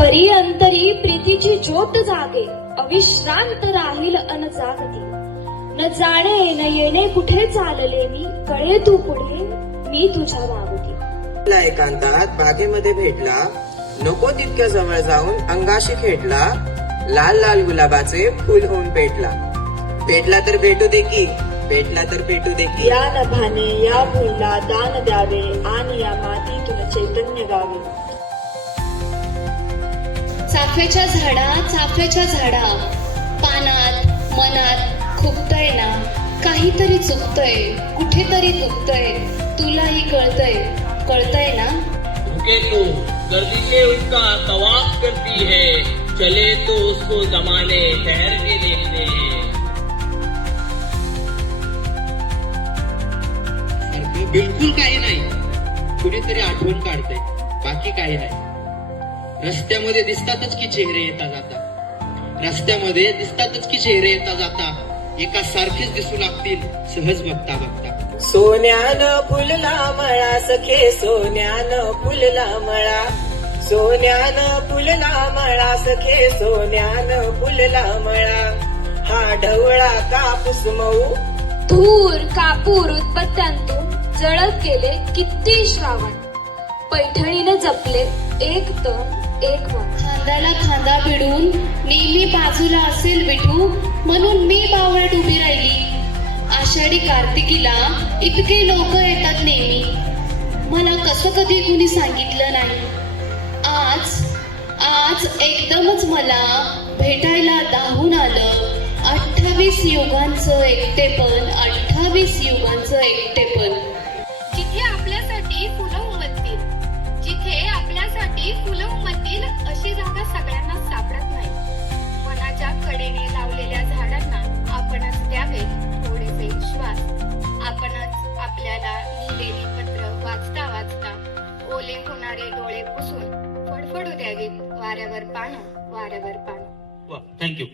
परी अंतरी प्रीतीची ज्योत जागे, अविश्रांत राहील अन जागती. न जाणे न येणे कुठे चालले मी, कळे तू पुढे मी तुझ्या मागुती. एकांतात बागेमध्ये भेटला, नको तितक्या जवळ जाऊन अंगाशी खेटला. लाल लाल गुलाबाचे फुल होऊन पेटला. पेटला तर भेटू दे की, पेटला तर पेटू दे की. या नभाने या फुलला दान द्यावे, आणि या मातीतून चैतन्य गावे. चाफ्याच्या झाडा पानात मनात खुपतय ना, काहीतरी चुकतय, कुठेतरी दुखतय, तुलाही कळतय ना. रुके तो गर्दी से उसका तवाफ करती है, चले तो उसको जमाने ठहर के देखते हैं. बिलकुल काही नाही, कुणीतरी आठवण काढतंय, बाकी काही नाही. रस्त्यामध्ये दिसतातच की चेहरे येता जाता, रस्त्यामध्ये दिसतातच की चेहरे येता जाता, एका सारखेच दिसू लागतील सहज बघता बघता. सोन्यानं फुलला मळा सखे, सोन्यानं फुलला मळा. सोन्यानं फुलला मळा सखे, सोन्यानं फुलला मळा. हा ढवळा कापूस मऊ, धूर कापूर उत्पत्त्यांतून जळत गेले किती श्रावण. पैठणीनं जपले एक तण एक वन. खांद्याला खांदा भिडून नेहमी बाजूला असेल विठू, म्हणून मी बावळट उभी राहिली. आषाढी कार्तिकीला इतके लोक येतात नेहमी, मला कसं कधी कुणी सांगितलं नाही. आज एकदमच मला भेटायला धावून आलं 28 युगांचं एकटेपण, 28 युगांचं एकटेपण. जिथे आपल्यासाठी फुलं उमलतील, जिथे आपल्यासाठी फुलं उमलतील अशी जागा सगळ्यांना सापडत नाही. मनाच्या कडेने लावलेल्या झाडांना आपणच द्यावे थोडेसे श्वास. आपणच आपल्याला लिहिलेली पत्र वाचता वाचता ओले होणारे डोळे पुसून फडफडू द्यावेत वाऱ्यावर पानं, वाऱ्यावर पानं. थँक्यू.